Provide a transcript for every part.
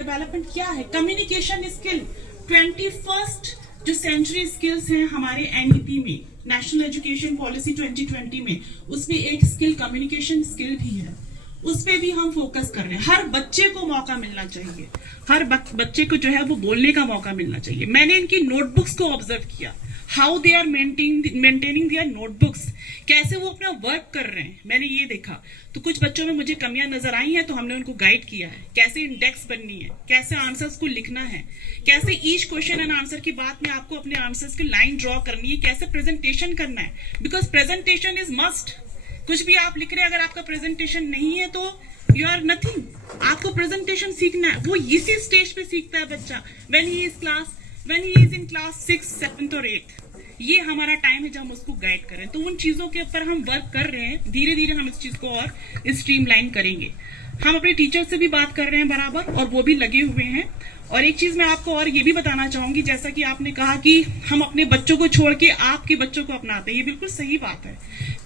Development क्या है? Communication skill 21st जो सेंचुरी स्किल्स हैं हमारे एनईपी में, नेशनल एजुकेशन पॉलिसी 2020 में, उसमें एक स्किल कम्युनिकेशन स्किल भी है। उस पे भी हम फोकस कर रहे हैं। हर बच्चे को मौका मिलना चाहिए, हर बच्चे को जो है वो बोलने का मौका मिलना चाहिए। मैंने इनकी नोटबुक्स को ऑब्जर्व किया, how they are maintaining their notebooks, कैसे वो अपना वर्क कर रहे हैं, मैंने ये देखा। तो कुछ बच्चों में मुझे कमियां नजर आई हैं, तो हमने उनको गाइड किया है कैसे इंडेक्स बननी है, कैसे आंसर्स को लिखना है, कैसे ईच क्वेश्चन एंड आंसर के बाद में आपको अपने आंसर्स की लाइन ड्रॉ करनी है, कैसे प्रेजेंटेशन करना है, बिकॉज प्रेजेंटेशन इज मस्ट। कुछ भी आप लिख रहे हैं, अगर आपका प्रेजेंटेशन नहीं है तो यू आर नथिंग। आपको प्रेजेंटेशन सीखना है, वो इसी स्टेज पे सीखता है बच्चा, when he is in class 6, 7 और 8। ये हमारा टाइम है जब हम उसको गाइड करें। तो उन चीजों के ऊपर हम वर्क कर रहे हैं, धीरे धीरे हम इस चीज को और स्ट्रीमलाइन करेंगे। हम अपने टीचर से भी बात कर रहे हैं बराबर, और वो भी लगे हुए हैं। और एक चीज मैं आपको और ये भी बताना चाहूंगी, जैसा कि आपने कहा कि हम अपने बच्चों को छोड़ के आपके बच्चों को अपनाते हैं, ये बिल्कुल सही बात है।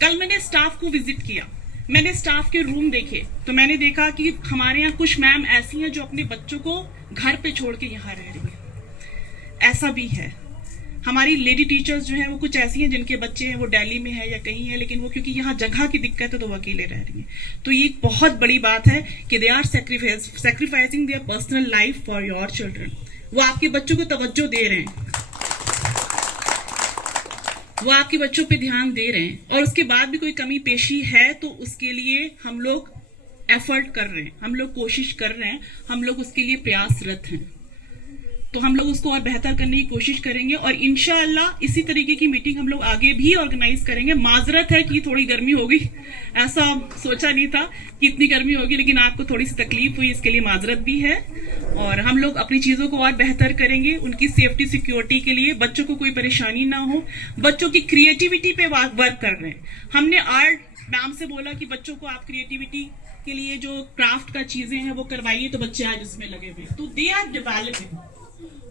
कल मैंने स्टाफ को विजिट किया, मैंने स्टाफ के रूम देखे, तो मैंने देखा कि हमारे यहाँ कुछ मैम ऐसी हैं जो अपने बच्चों को घर पे छोड़ के यहाँ रह रही है। ऐसा भी है। हमारी लेडी टीचर्स जो हैं वो कुछ ऐसी हैं जिनके बच्चे हैं वो दिल्ली में है या कहीं है, लेकिन वो क्योंकि यहाँ जगह की दिक्कत है तो वो अकेले रह रही हैं। तो ये एक बहुत बड़ी बात है कि they are sacrificing their personal life for your children. वो आपके बच्चों को तवज्जो दे रहे हैं, वो आपके बच्चों पे ध्यान दे रहे हैं, और उसके बाद भी कोई कमी पेशी है तो उसके लिए हम लोग एफर्ट कर रहे हैं, हम लोग कोशिश कर रहे हैं, हम लोग उसके लिए प्रयासरत हैं। तो हम लोग उसको और बेहतर करने की कोशिश करेंगे, और इंशाअल्लाह इसी तरीके की मीटिंग हम लोग आगे भी ऑर्गेनाइज करेंगे। माजरत है कि थोड़ी गर्मी होगी, ऐसा सोचा नहीं था कि इतनी गर्मी होगी, लेकिन आपको थोड़ी सी तकलीफ हुई, इसके लिए माजरत भी है। और हम लोग अपनी चीजों को और बेहतर करेंगे, उनकी सेफ्टी सिक्योरिटी के लिए, बच्चों को कोई परेशानी ना हो, बच्चों की क्रिएटिविटी पे वर्क कर रहे हैं। हमने आर्ट मैम से बोला कि बच्चों को आप क्रिएटिविटी के लिए जो क्राफ्ट का चीजें हैं वो करवाइए, तो बच्चे आज उसमें लगे हुए। तो दे आर डेवलपिंग,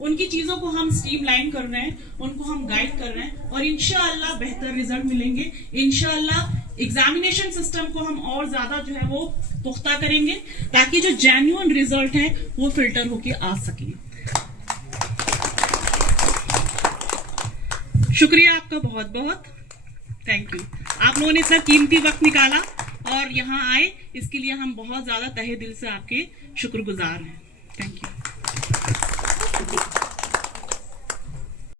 उनकी चीजों को हम स्ट्रीमलाइन कर रहे हैं, उनको हम गाइड कर रहे हैं, और इंशाअल्लाह बेहतर रिजल्ट मिलेंगे। इंशाअल्लाह एग्जामिनेशन सिस्टम को हम और ज्यादा जो है वो पुख्ता करेंगे, ताकि जो जेन्युइन रिजल्ट है वो फिल्टर होके आ सके। शुक्रिया आपका बहुत बहुत, थैंक यू। आप लोगों ने इतना कीमती वक्त निकाला और यहाँ आए, इसके लिए हम बहुत ज्यादा तहे दिल से आपके शुक्रगुजार हैं। Thank you.